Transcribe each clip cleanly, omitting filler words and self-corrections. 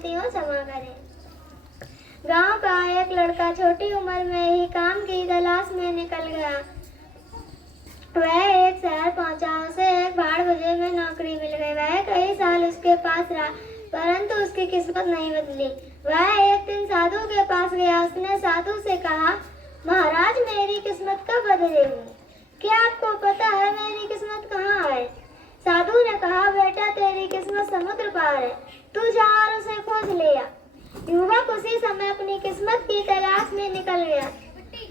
गलती हो क्षमा करें। गांव का एक लड़का छोटी उम्र में ही काम की तलाश में निकल गया। वह एक शहर पहुंचा। उसे एक बाड़ बजे में नौकरी मिल गई। वह कई साल उसके पास रहा, परंतु उसकी किस्मत नहीं बदली। वह एक दिन साधु के पास गया। उसने साधु से कहा, महाराज, मेरी किस्मत कब बदलेगी? क्या आपको पता है मेरी किस्मत कहाँ है? साधु ने कहा, बेटा, तेरी किस्मत समुद्र पार है। तू जा और उसे खोज ले आ। युवक उसी समय अपनी किस्मत की तलाश में निकल गया।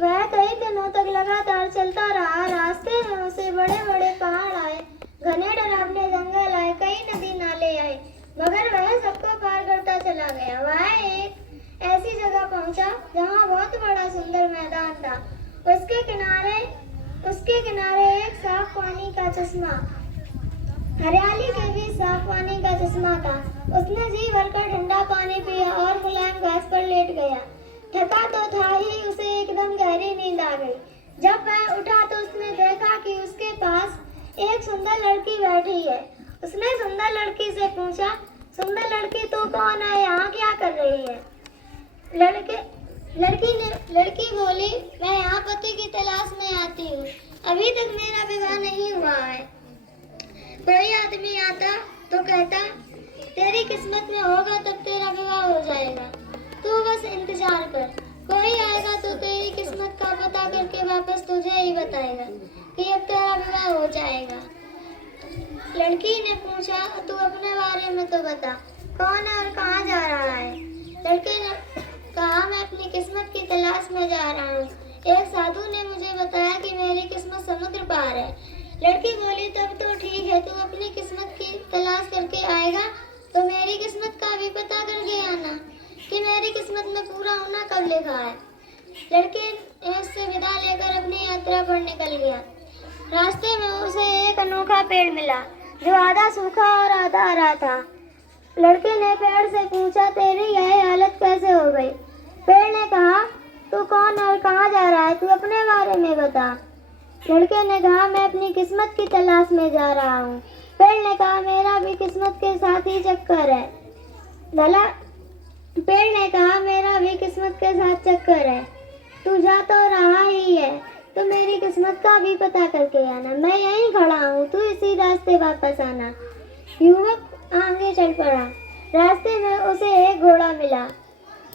वह कई दिनों तक लगातार चलता रहा। रास्ते में उसे बड़े बड़े पहाड़ आए, घने डरावने जंगल आए, कई नदी नाले आए, मगर वह सबको पार करता चला गया। वह एक ऐसी जगह पहुंचा जहां बहुत बड़ा सुंदर मैदान था। उसके किनारे एक साफ पानी का चश्मा, हरियाली के बीच साफ पानी का चश्मा था। उसने जी भरकर ठंडा पानी पिया और मुलायम घास पर लेट गया। थका तो था ही, उसे एकदम गहरी नींद आ गई। जब वह उठा तो उसने देखा कि उसके पास एक सुंदर लड़की बैठी है। उसने सुंदर लड़की से पूछा, सुंदर लड़की, तू कौन है? यहाँ क्या कर रही है? लड़की बोली, मैं यहाँ पति की तलाश में आती हूँ। अभी तक मेरा विवाह नहीं हुआ है। कोई आदमी आता तो कहता, तेरी किस्मत में होगा तब तेरा विवाह हो जाएगा, तू बस इंतजार कर। कोई आएगा तो तेरी किस्मत का पता करके वापस तुझे ही बताएगा कि अब तेरा विवाह हो जाएगा। लड़की ने पूछा, तू अपने बारे में तो बता, कौन है और कहाँ जा रहा है? लड़के ने कहा, मैं अपनी किस्मत की तलाश में जा रहा हूँ। एक साधु ने मुझे बताया कि मेरी किस्मत समुद्र पार है। लड़की बोली, तब तो ठीक है, तू अपनी किस्मत की तलाश करके आएगा तो मेरी किस्मत का भी पता करके आना कि मेरी किस्मत में पूरा होना कब लिखा है। लड़के उससे विदा लेकर अपनी यात्रा पर निकल गया। रास्ते में उसे एक अनोखा पेड़ मिला जो आधा सूखा और आधा हरा था। लड़के ने पेड़ से पूछा, तेरी यह हालत कैसे हो गई? पेड़ ने कहा, तू कौन है और कहाँ जा रहा है? तू अपने बारे में बता। लड़के ने कहा, मैं अपनी किस्मत की तलाश में जा रहा हूँ। पेड़ ने कहा, मेरा भी किस्मत के साथ ही चक्कर है। पेड़ ने कहा, मेरा भी किस्मत के साथ चक्कर है। तू जा तो रहा ही है, तो मेरी किस्मत का भी पता करके आना। मैं यहीं खड़ा हूँ, तू इसी रास्ते वापस आना। युवक आगे चल पड़ा। रास्ते में उसे एक घोड़ा मिला।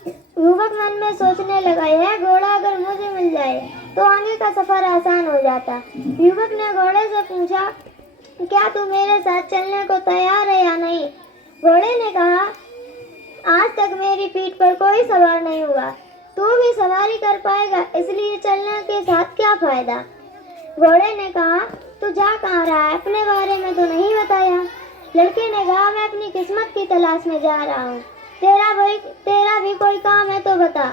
युवक मन में सोचने लगा, यह घोड़ा अगर मुझे मिल जाए तो आगे का सफर आसान हो जाता। युवक ने घोड़े से पूछा, क्या तू मेरे साथ चलने को तैयार है या नहीं? घोड़े ने कहा, आज तक मेरी पीठ पर कोई सवार नहीं हुआ, तू भी सवारी कर पाएगा, इसलिए चलने के साथ क्या फायदा? घोड़े ने कहा, तू जा कहाँ रहा है? अपने बारे में तो नहीं बताया। लड़के ने कहा, मैं अपनी किस्मत की तलाश में जा रहा हूँ। तेरा भी कोई काम है तो बता।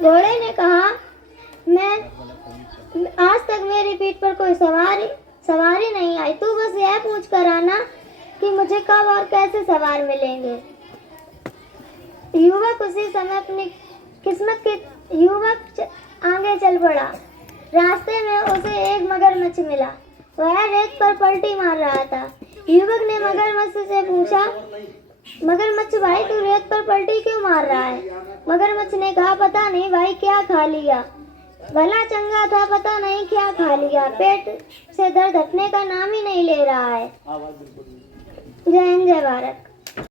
घोड़े ने कहा, मैं आज तक मेरी पीठ पर कोई सवारी नहीं आई, तू बस यह पूछ कर आना कि मुझे कब और कैसे सवार मिलेंगे। युवक आगे चल पड़ा। रास्ते में उसे एक मगरमच्छ मिला। वह रेत पर पलटी मार रहा था। युवक ने मगरमच्छ से पूछा, मगरमच्छ भाई, तू रेत पर पलटी क्यों मार रहा है? मगरमच्छ ने कहा, पता नहीं भाई, क्या खा लिया। भला चंगा था, पता नहीं क्या खा लिया। पेट से दर्द हटने का नाम ही नहीं ले रहा है। जय हिंद, जय भारत।